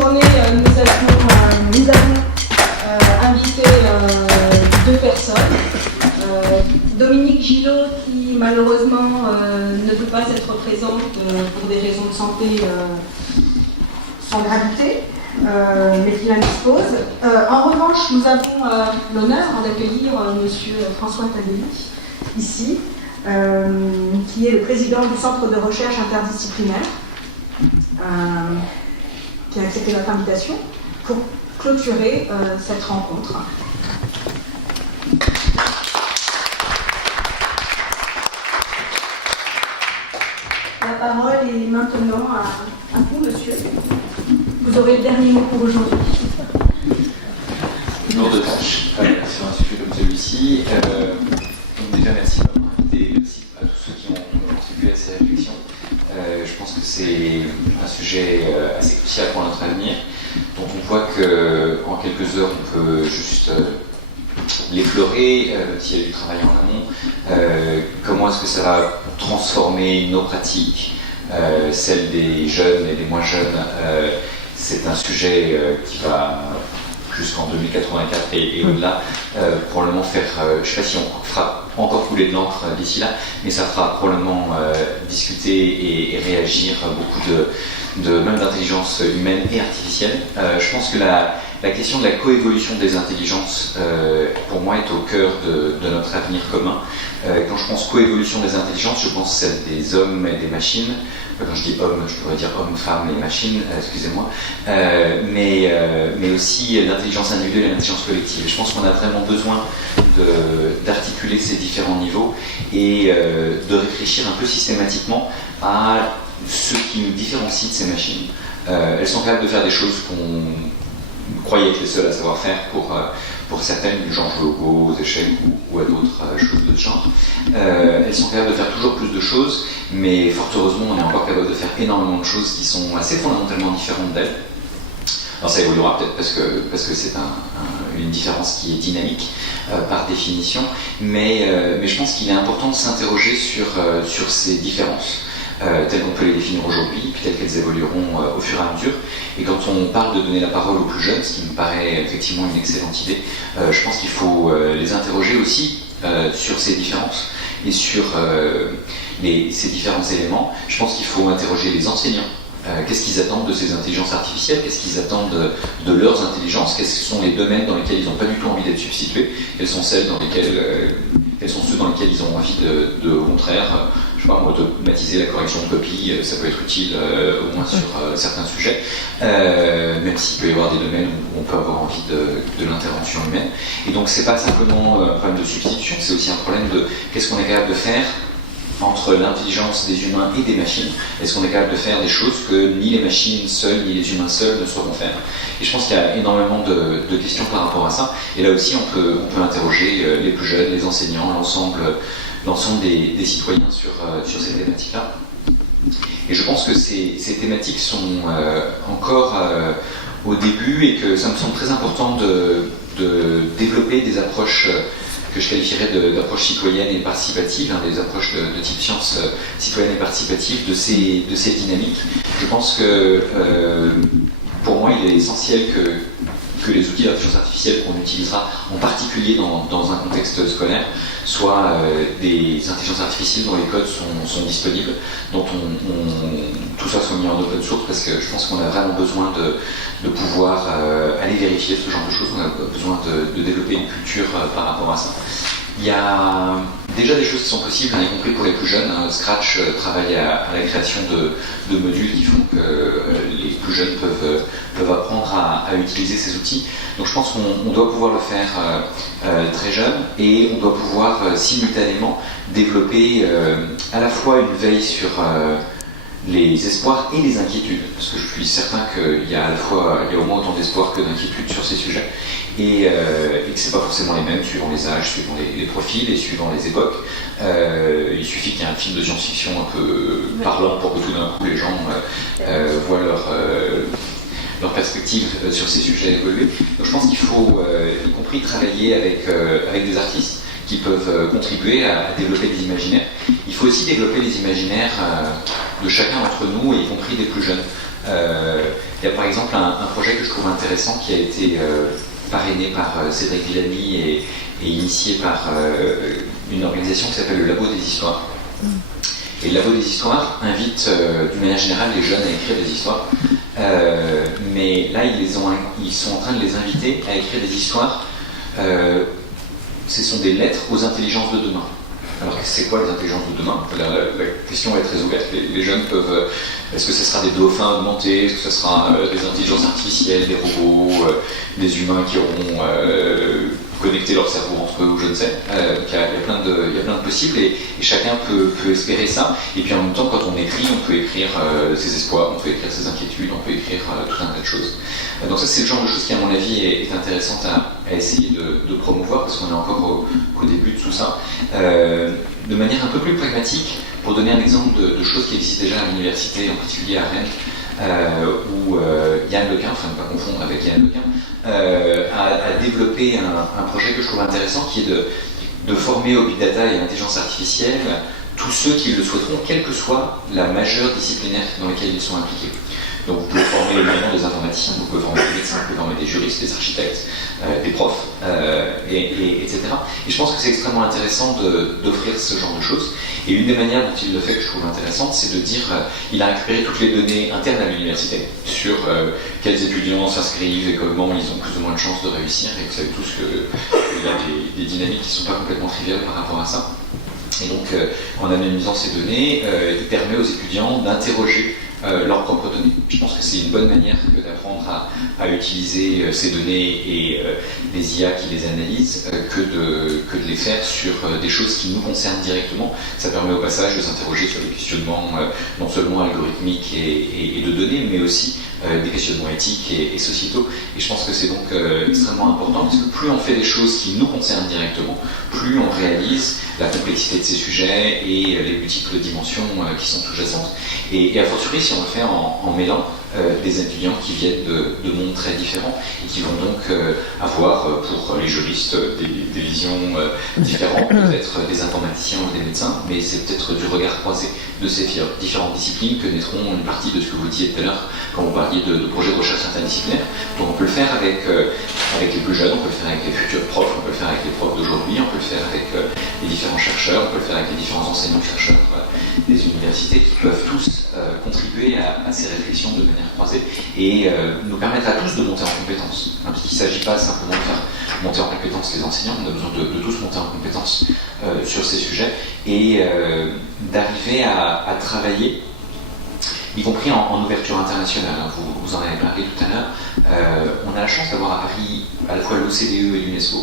journée, nous avons invité deux personnes. Dominique Gillot, qui malheureusement ne peut pas être présente pour des raisons de santé sans gravité, mais qui indispose. En revanche, nous avons l'honneur d'accueillir monsieur François Tadelli, ici, qui est le président du Centre de recherche interdisciplinaire, qui a accepté notre invitation pour clôturer cette rencontre. La parole est maintenant à vous, monsieur. Vous aurez le dernier mot pour aujourd'hui. Lourd de tâches sur un sujet comme celui-ci. Donc déjà, merci de m'avoir invité. Merci à tous ceux qui ont contribué à ces réflexions. Je pense que c'est un sujet assez crucial pour notre avenir, dont on voit qu'en quelques heures, on peut juste l'effleurer, s'il y a du travail en amont. Comment est-ce que ça va transformer nos pratiques, celles des jeunes et des moins jeunes. C'est un sujet qui va jusqu'en 2084 et au-delà, probablement faire, je ne sais pas si on fera encore couler de l'encre d'ici là, mais ça fera probablement discuter et réagir beaucoup même d'intelligence humaine et artificielle. Je pense que la question de la coévolution des intelligences, pour moi, est au cœur de notre avenir commun. Quand je pense coévolution des intelligences, je pense celle des hommes et des machines. Quand je dis hommes, je pourrais dire hommes, femmes et machines, excusez-moi. Mais aussi l'intelligence individuelle et l'intelligence collective. Et je pense qu'on a vraiment besoin d'articuler ces différents niveaux et de réfléchir un peu systématiquement à ce qui nous différencie de ces machines. Elles sont capables de faire des choses qu'on croyait être les seuls à savoir faire pour certaines, du genre jouer au Go, aux échecs ou à d'autres choses de ce genre. Elles sont capables de faire toujours plus de choses, mais fort heureusement, on est encore capable de faire énormément de choses qui sont assez fondamentalement différentes d'elles. Alors ça évoluera peut-être parce que c'est une différence qui est dynamique par définition, mais je pense qu'il est important de s'interroger sur ces différences. Telles qu'on peut les définir aujourd'hui, puis telles qu'elles évolueront au fur et à mesure. Et quand on parle de donner la parole aux plus jeunes, ce qui me paraît effectivement une excellente idée, je pense qu'il faut les interroger aussi sur ces différences et sur ces différents éléments. Je pense qu'il faut interroger les enseignants. Qu'est-ce qu'ils attendent de ces intelligences artificielles? Qu'est-ce qu'ils attendent de leurs intelligences? Quels sont les domaines dans lesquels ils n'ont pas du tout envie d'être substitués? Quels sont ceux dans lesquels ils ont envie au contraire, je sais pas, automatiser la correction de copie, ça peut être utile au moins sur certains sujets, même s'il peut y avoir des domaines où on peut avoir envie de l'intervention humaine. Et donc c'est pas simplement un problème de substitution, c'est aussi un problème de qu'est-ce qu'on est capable de faire entre l'intelligence des humains et des machines. Est-ce qu'on est capable de faire des choses que ni les machines seules, ni les humains seuls ne sauront faire? Et je pense qu'il y a énormément de questions par rapport à ça. Et là aussi, on peut interroger les plus jeunes, les enseignants, l'ensemble des citoyens sur ces thématiques-là. Et je pense que ces thématiques sont encore au début et que ça me semble très important de développer des approches que je qualifierais d'approches citoyennes et participatives, des approches de type sciences citoyennes et participatives de ces dynamiques. Je pense que pour moi, il est essentiel que les outils d'intelligence artificielle qu'on utilisera, en particulier dans un contexte scolaire, soient des intelligences artificielles dont les codes sont disponibles, dont tout ça soit mis en open source, parce que je pense qu'on a vraiment besoin de pouvoir aller vérifier ce genre de choses. On a besoin de développer une culture par rapport à ça. Il y a déjà des choses qui sont possibles, y compris pour les plus jeunes. Scratch travaille à la création de modules qui font que les plus jeunes peuvent apprendre à utiliser ces outils. Donc je pense qu'on doit pouvoir le faire très jeune et on doit pouvoir simultanément développer à la fois une veille sur les espoirs et les inquiétudes, parce que je suis certain qu'il y a au moins autant d'espoirs que d'inquiétudes sur ces sujets, et que c'est pas forcément les mêmes suivant les âges, suivant les profils et suivant les époques. Il suffit qu'il y ait un film de science-fiction un peu parlant pour que tout d'un coup les gens voient leur perspective sur ces sujets évoluer. Donc je pense qu'il faut y compris travailler avec des artistes qui peuvent contribuer à développer des imaginaires. Il faut aussi développer les imaginaires de chacun d'entre nous, y compris des plus jeunes. Il y a par exemple un projet que je trouve intéressant qui a été parrainé par Cédric Villamy et initié par une organisation qui s'appelle le Labo des Histoires. Et le Labo des Histoires invite d'une manière générale les jeunes à écrire des histoires, mais là ils sont en train de les inviter à écrire des histoires. Ce sont des lettres aux intelligences de demain. Alors c'est quoi les intelligences de demain? La question est très ouverte. Les jeunes peuvent... Est-ce que ce sera des dauphins augmentés? Est-ce que ce sera des intelligences artificielles, des robots, des humains qui auront connecté leur cerveau entre eux, ou je ne sais. Il y a plein de possibles et chacun peut espérer ça. Et puis en même temps, quand on écrit, on peut écrire ses espoirs, on peut écrire ses inquiétudes, on peut écrire tout un tas de choses. Donc ça, c'est le genre de choses qui, à mon avis, est intéressante à essayer de promouvoir, parce qu'on est encore au début de tout ça. De manière un peu plus pragmatique, pour donner un exemple de choses qui existent déjà à l'université, en particulier à Rennes, où Yann Lequin, enfin ne pas confondre avec Yann Lequin, a développé un projet que je trouve intéressant, qui est de former au big data et à l'intelligence artificielle tous ceux qui le souhaiteront, quelle que soit la majeure disciplinaire dans laquelle ils sont impliqués. Donc vous pouvez former évidemment des informaticiens, vous pouvez former des médecins, vous pouvez former des juristes, des architectes, des profs, etc. Et je pense que c'est extrêmement intéressant d'offrir ce genre de choses. Et une des manières dont il le fait, que je trouve intéressante, c'est de dire il a récupéré toutes les données internes à l'université sur quels étudiants s'inscrivent et comment ils ont plus ou moins de chances de réussir. Et vous savez tous qu'il y a des dynamiques qui ne sont pas complètement triviales par rapport à ça. Et donc, en anonymisant ces données, il permet aux étudiants d'interroger leurs propres données. Je pense que c'est une bonne manière que d'apprendre à utiliser ces données et les IA qui les analysent que de les faire sur des choses qui nous concernent directement. Ça permet au passage de s'interroger sur des questionnements non seulement algorithmiques et de données, mais aussi des questionnements éthiques et sociétaux. Et je pense que c'est donc extrêmement important, parce que plus on fait des choses qui nous concernent directement, plus on réalise la complexité de ces sujets et les multiples dimensions qui sont sous-jacentes. Et a fortiori, si on le fait en mêlant des étudiants qui viennent de mondes très différents et qui vont donc avoir pour les juristes des visions différentes, peut-être des informaticiens ou des médecins, mais c'est peut-être du regard croisé de ces différentes disciplines que naîtront une partie de ce que vous disiez tout à l'heure quand vous parliez de projets de recherche interdisciplinaire. Donc on peut le faire avec les plus jeunes, on peut le faire avec les futurs profs, on peut le faire avec les profs d'aujourd'hui, on peut le faire avec les différents chercheurs, on peut le faire avec les différents enseignants-chercheurs des universités qui peuvent tous contribuer à ces réflexions de manière croisée et nous permettre à tous de monter en compétences. Parce qu'il ne s'agit pas simplement de faire monter en compétences les enseignants, on a besoin de tous monter en compétences sur ces sujets et d'arriver à travailler, y compris en ouverture internationale. Vous en avez parlé tout à l'heure. On a la chance d'avoir à Paris à la fois l'OCDE et l'UNESCO.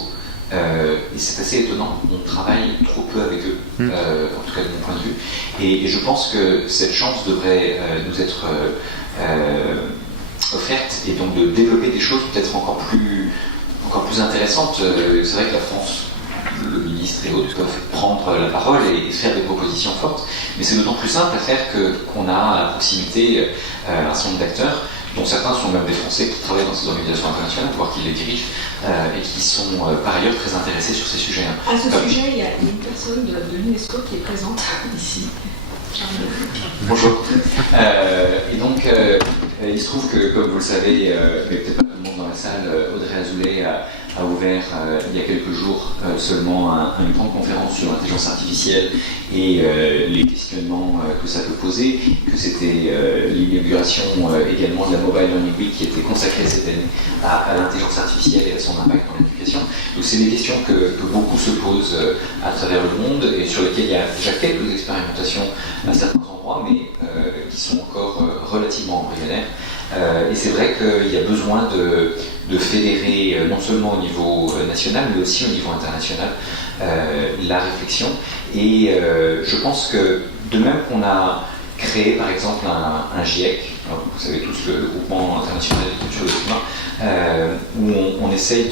Et c'est assez étonnant, on travaille trop peu avec eux, en tout cas de mon point de vue. Et je pense que cette chance devrait nous être offerte, et donc de développer des choses peut-être encore plus intéressantes. C'est vrai que la France, le ministre et autres peuvent prendre la parole et faire des propositions fortes, mais c'est d'autant plus simple à faire qu'on a à proximité un certain nombre d'acteurs, dont certains sont même des Français qui travaillent dans ces organisations internationales, voire qui les dirigent, et qui sont par ailleurs très intéressés sur ces sujets. À ce sujet, il y a une personne de l'UNESCO qui est présente ici. Bonjour. Et donc, il se trouve que, comme vous le savez, mais peut-être pas tout le monde dans la salle, Audrey Azoulay a ouvert il y a quelques jours seulement une grande conférence sur l'intelligence artificielle et les questionnements que ça peut poser, que c'était l'inauguration également de la Mobile Learning Week qui était consacrée cette année à l'intelligence artificielle et à son impact dans l'éducation. Donc c'est des questions que beaucoup se posent à travers le monde et sur lesquelles il y a déjà quelques expérimentations à certains endroits, mais qui sont encore relativement embryonnaires. Et c'est vrai qu'il y a besoin de fédérer, non seulement au niveau national, mais aussi au niveau international, la réflexion. Et je pense que, de même qu'on a créé par exemple un GIEC, alors, vous savez tous le groupement international d'études sur le climat, où on essaye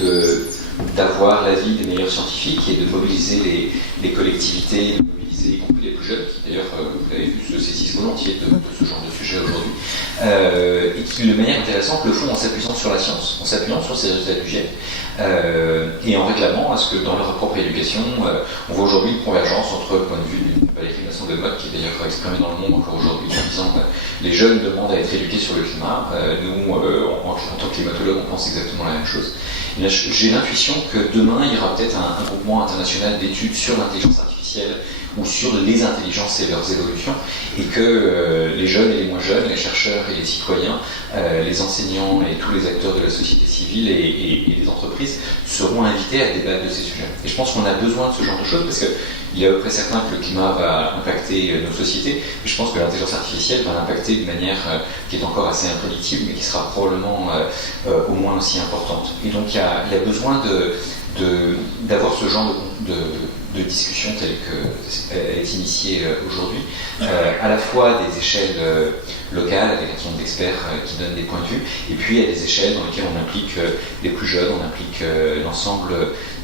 d'avoir l'avis des meilleurs scientifiques et de mobiliser les collectivités, de mobiliser y compris les plus jeunes, qui d'ailleurs, vous avez vu, se saisissent volontiers de ce genre de sujet aujourd'hui, et qui, de manière intéressante, le font en s'appuyant sur la science, en s'appuyant sur ces résultats du GIEC, et en réclamant à ce que dans leur propre éducation, on voit aujourd'hui une convergence entre le point de vue d'une Valérie Masson-Delmotte, qui est d'ailleurs exprimée dans le monde encore aujourd'hui, en disant les jeunes demandent à être éduqués sur le climat, nous, en tant que climatologues, on pense exactement la même chose. J'ai l'intuition que demain, il y aura peut-être un groupement international d'études sur l'intelligence artificielle ou sur les intelligences et leurs évolutions, et que les jeunes et les moins jeunes, les chercheurs et les citoyens, les enseignants et tous les acteurs de la société civile et des entreprises seront invités à débattre de ces sujets. Et je pense qu'on a besoin de ce genre de choses, parce qu'il est à peu près certain que le climat va impacter nos sociétés, mais je pense que l'intelligence artificielle va l'impacter de manière qui est encore assez imprédictible, mais qui sera probablement au moins aussi importante. Et donc il y a besoin d'avoir ce genre de discussion telle qu'elle est initiée aujourd'hui, à la fois des échelles locales, avec un certain nombre d'experts qui donnent des points de vue, et puis à des échelles dans lesquelles on implique les plus jeunes, on implique l'ensemble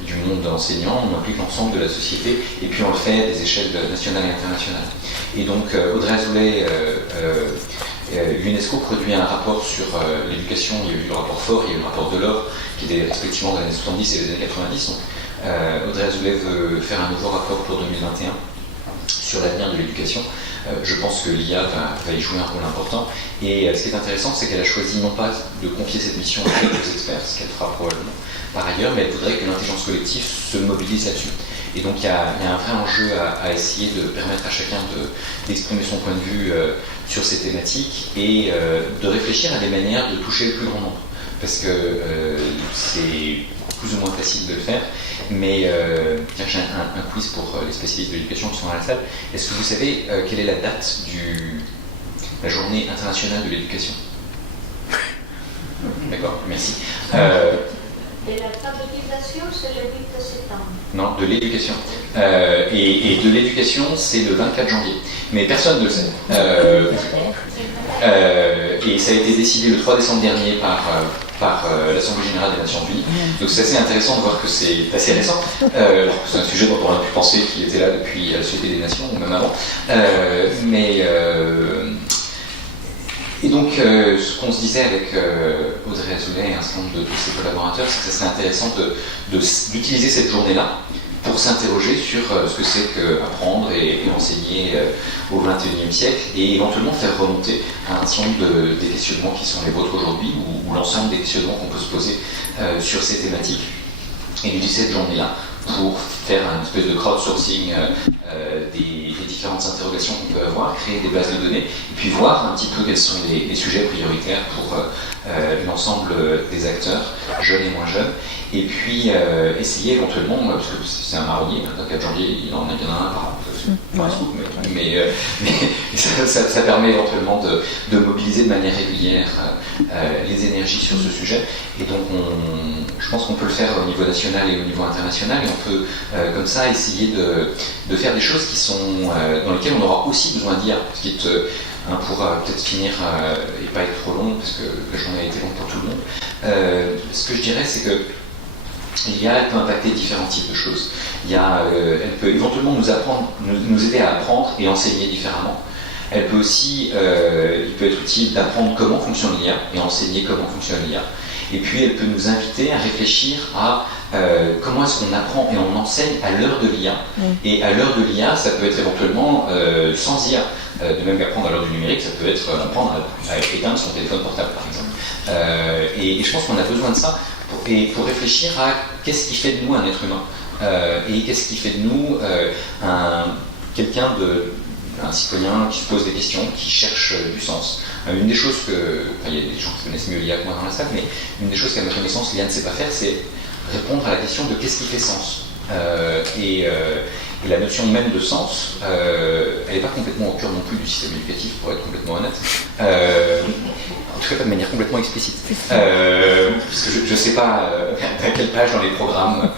du monde enseignant, on implique l'ensemble de la société, et puis on le fait à des échelles nationales et internationales. Et donc Audrey Azoulay, l'UNESCO produit un rapport sur l'éducation. Il y a eu le rapport Faure, il y a eu le rapport Delors, qui étaient respectivement des années 70 et des années 90. Donc, Audrey Azoulay veut faire un nouveau rapport pour 2021 sur l'avenir de l'éducation. Je pense que l'IA va y jouer un rôle important. Et ce qui est intéressant, c'est qu'elle a choisi non pas de confier cette mission aux experts, ce qu'elle fera probablement par ailleurs, mais elle voudrait que l'intelligence collective se mobilise là-dessus. Et donc il y a un vrai enjeu à essayer de permettre à chacun d'exprimer son point de vue sur ces thématiques et de réfléchir à des manières de toucher le plus grand nombre. Parce que c'est plus ou moins facile de le faire, mais j'ai un quiz pour les spécialistes de l'éducation qui sont dans la salle. Est-ce que vous savez quelle est la date de la journée internationale de l'éducation? D'accord, merci. De l'alphabétisation, c'est le 8 septembre. Non, de l'éducation. Et de l'éducation, c'est le 24 janvier. Mais personne ne le sait. Et ça a été décidé le 3 décembre dernier par l'Assemblée Générale des Nations Unies. Donc c'est assez intéressant de voir que c'est assez récent. C'est un sujet dont on a pu penser qu'il était là depuis la Société des Nations, ou même avant. Et donc, ce qu'on se disait avec Audrey Azoulay et un certain nombre de ses collaborateurs, c'est que ça serait intéressant d'utiliser cette journée-là pour s'interroger sur ce que c'est qu'apprendre et enseigner au XXIe siècle, et éventuellement faire remonter un certain nombre des questionnements qui sont les vôtres aujourd'hui, ou l'ensemble des questionnements qu'on peut se poser sur ces thématiques, et d'utiliser cette journée-là pour faire une espèce de crowdsourcing des différentes interrogations qu'on peut avoir, créer des bases de données, et puis voir un petit peu quels sont les sujets prioritaires pour l'ensemble des acteurs, jeunes et moins jeunes, et puis essayer éventuellement, parce que c'est un marronnier, le 4 janvier, il y en a bien un par un scoop, mais ça permet éventuellement de mobiliser de manière régulière les énergies sur ce sujet, et donc je pense qu'on peut le faire au niveau national et au niveau international, et on peut comme ça essayer de faire des choses qui sont dans lesquelles on aura aussi besoin d'IA, ce qui est pour peut-être finir et pas être trop long, parce que la journée a été longue pour tout le monde. Ce que je dirais, c'est que l'IA, elle peut impacter différents types de choses. Elle peut éventuellement nous aider à apprendre et enseigner différemment. Elle peut aussi, il peut être utile d'apprendre comment fonctionne l'IA et enseigner comment fonctionne l'IA. Et puis elle peut nous inviter à réfléchir à comment est-ce qu'on apprend et on enseigne à l'heure de l'IA. Et à l'heure de l'IA, ça peut être éventuellement sans IA. De même qu'apprendre à l'heure du numérique, ça peut être apprendre à éteindre son téléphone portable, par exemple. Et je pense qu'on a besoin de ça pour réfléchir à qu'est-ce qui fait de nous un être humain et qu'est-ce qui fait de nous un citoyen qui se pose des questions, qui cherche du sens. Une des choses il y a des gens qui connaissent mieux l'IA que moi dans la salle, mais une des choses qu'à ma connaissance l'IA ne sait pas faire, c'est répondre à la question de qu'est-ce qui fait sens. Et la notion même de sens, elle n'est pas complètement au cœur non plus du système éducatif, pour être complètement honnête. En tout cas, pas de manière complètement explicite. Parce que je ne sais pas à quelle page dans les programmes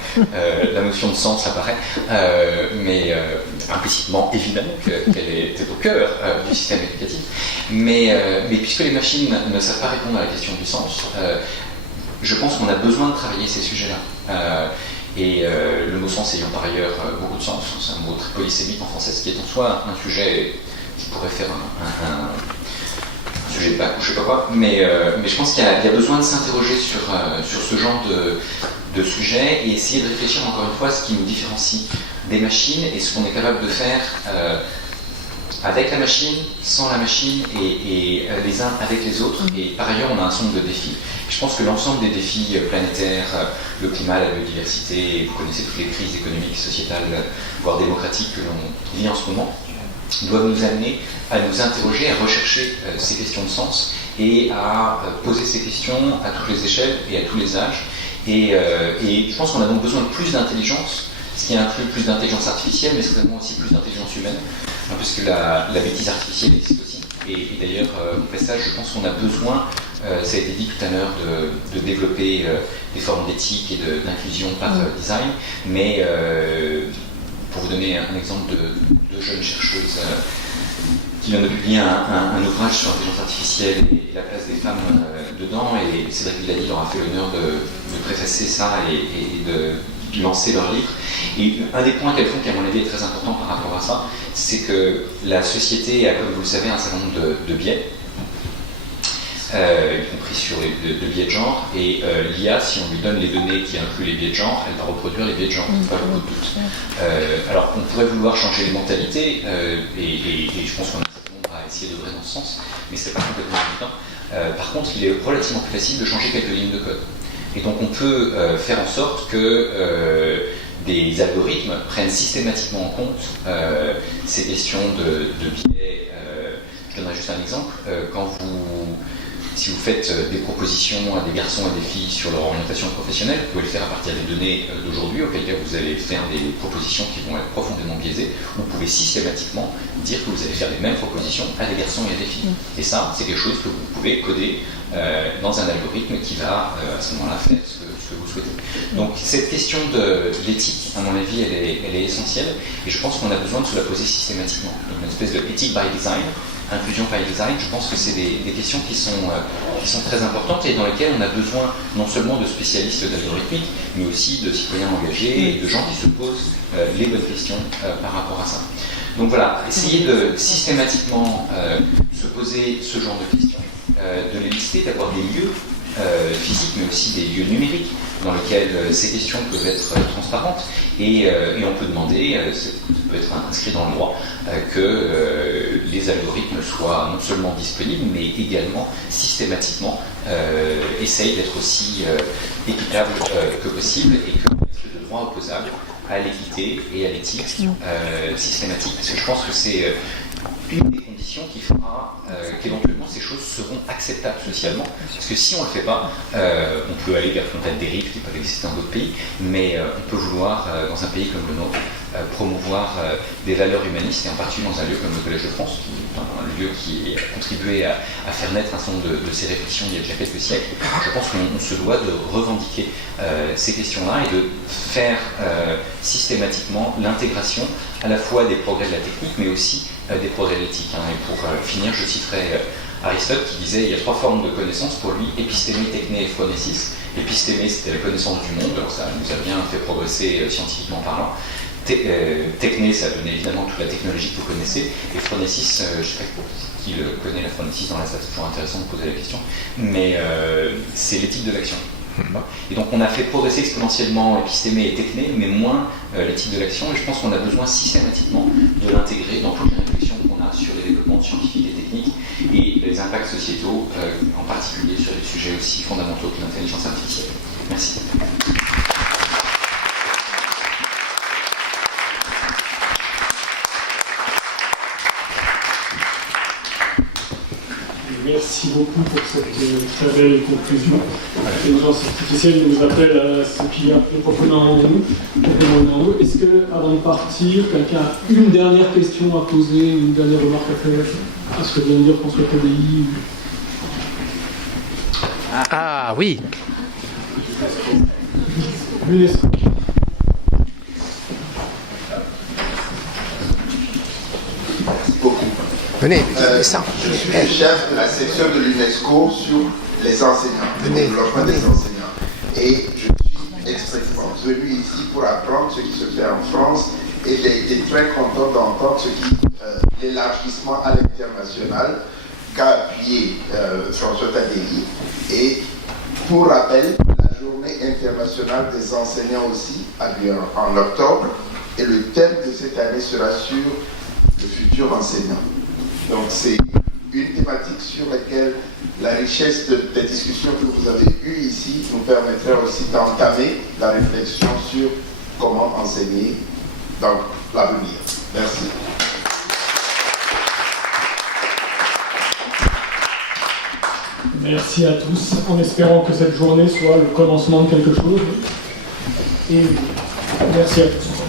la notion de sens apparaît, mais implicitement, évidemment, qu'elle est au cœur du système éducatif. Mais puisque les machines ne savent pas répondre à la question du sens, je pense qu'on a besoin de travailler ces sujets-là. Et le mot sens ayant par ailleurs beaucoup de sens, c'est un mot très polysémique en français, ce qui est en soi un sujet qui pourrait faire un sujet de bac ou je sais pas quoi, mais je pense qu'il y a besoin de s'interroger sur ce genre de sujet et essayer de réfléchir encore une fois à ce qui nous différencie des machines et ce qu'on est capable de faire avec la machine, sans la machine et les uns avec les autres. Et par ailleurs, on a un certain nombre de défis. Je pense que l'ensemble des défis planétaires, le climat, la biodiversité, vous connaissez toutes les crises économiques, sociétales, voire démocratiques que l'on vit en ce moment, doivent nous amener à nous interroger, à rechercher ces questions de sens et à poser ces questions à toutes les échelles et à tous les âges. Et je pense qu'on a donc besoin de plus d'intelligence, ce qui inclut plus d'intelligence artificielle, mais certainement aussi plus d'intelligence humaine, puisque la bêtise artificielle existe aussi. Et d'ailleurs, au passage, je pense qu'on a besoin, ça a été dit tout à l'heure, de développer des formes d'éthique et d'inclusion par design, mais pour vous donner un exemple de jeunes chercheuses qui vient de publier un ouvrage sur l'intelligence artificielle et la place des femmes dedans, et Cédric Villani leur a fait l'honneur de préfacer ça et de lancer leur livre. Et un des points qu'elles font, qui à mon avis est très important par rapport à ça, c'est que la société a, comme vous le savez, un certain nombre de biais, y compris sur les biais de genre, et l'IA, si on lui donne les données qui incluent les biais de genre, elle va reproduire les biais de genre, pas beaucoup de doute. Alors on pourrait vouloir changer les mentalités, et je pense qu'on a un certain nombre à essayer d'œuvrer dans ce sens, mais c'est pas complètement évident. Par contre, il est relativement plus facile de changer quelques lignes de code. Et donc on peut faire en sorte que des algorithmes prennent systématiquement en compte ces questions de biais. Je donnerai juste un exemple. Si vous faites des propositions à des garçons et des filles sur leur orientation professionnelle, vous pouvez le faire à partir des données d'aujourd'hui, auquel cas vous allez faire des propositions qui vont être profondément biaisées. Vous pouvez systématiquement dire que vous allez faire les mêmes propositions à des garçons et à des filles. Et ça, c'est quelque chose que vous pouvez coder dans un algorithme qui va à ce moment-là faire ce que vous souhaitez. Donc cette question de l'éthique, à mon avis, elle est essentielle, et je pense qu'on a besoin de se la poser systématiquement. Donc une espèce de éthique by design, inclusion by design, je pense que c'est des questions qui sont très importantes et dans lesquelles on a besoin non seulement de spécialistes d'algorithmique, mais aussi de citoyens engagés et de gens qui se posent les bonnes questions par rapport à ça. Donc voilà, essayer de systématiquement se poser ce genre de questions, de les lister, d'avoir des lieux physiques, mais aussi des lieux numériques dans lesquels ces questions peuvent être transparentes, et on peut demander, ça peut être inscrit dans le droit, que les algorithmes soient non seulement disponibles, mais également systématiquement essayent d'être aussi équitables que possible, et que le droit opposable à l'équité et à l'éthique systématique, parce que je pense que c'est une des conditions qui fera qu'éventuellement ces choses seront acceptables socialement, parce que si on ne le fait pas, on peut aller vers peut-être des dérives qui peuvent exister dans d'autres pays, mais on peut vouloir, dans un pays comme le nôtre, promouvoir des valeurs humanistes, et en particulier dans un lieu comme le Collège de France, qui est un lieu qui a contribué à faire naître un certain nombre de ces réflexions il y a déjà quelques siècles. Je pense qu'on se doit de revendiquer ces questions-là et de faire systématiquement l'intégration à la fois des progrès de la technique, mais aussi des progrès de l'éthique. Et pour finir, je citerai Aristote qui disait il y a 3 formes de connaissance pour lui: épistémé, techné et phronésis. Épistémé, c'était la connaissance du monde, alors ça nous a bien fait progresser scientifiquement parlant. Techné, ça donnait évidemment toute la technologie que vous connaissez, et phronésis, je ne sais pas qui connaît la phronésis dans la salle, c'est toujours intéressant de poser la question, mais c'est l'éthique de l'action. Et donc on a fait progresser exponentiellement épistémé et techné, mais moins l'éthique de l'action, et je pense qu'on a besoin systématiquement de l'intégrer dans toutes les réflexions qu'on a sur les développements scientifiques et techniques et les impacts sociétaux, en particulier sur des sujets aussi fondamentaux que l'intelligence artificielle. Merci. Merci beaucoup pour cette très belle conclusion. L'intelligence artificielle nous appelle à ce qu'il y a plus profondément en nous. Est-ce que, avant de partir, quelqu'un a une dernière question à poser, une dernière remarque à faire à ce que vient de dire François Tadei? Ah oui. l'UNESCO. Beaucoup. Venez, ça. Je suis le chef de la section de l'UNESCO sur les enseignants, le développement des enseignants. Et je suis extrêmement venu ici pour apprendre ce qui se fait en France et j'ai été très content d'entendre l'élargissement à l'international qu'a appuyé François Tadei. Et pour rappel, la journée internationale des enseignants aussi a lieu en octobre et le thème de cette année sera sur le futur enseignant. Donc c'est une thématique sur laquelle la richesse des discussions que vous avez eues ici nous permettra aussi d'entamer la réflexion sur comment enseigner dans l'avenir. Merci. Merci à tous, en espérant que cette journée soit le commencement de quelque chose. Et merci à tous.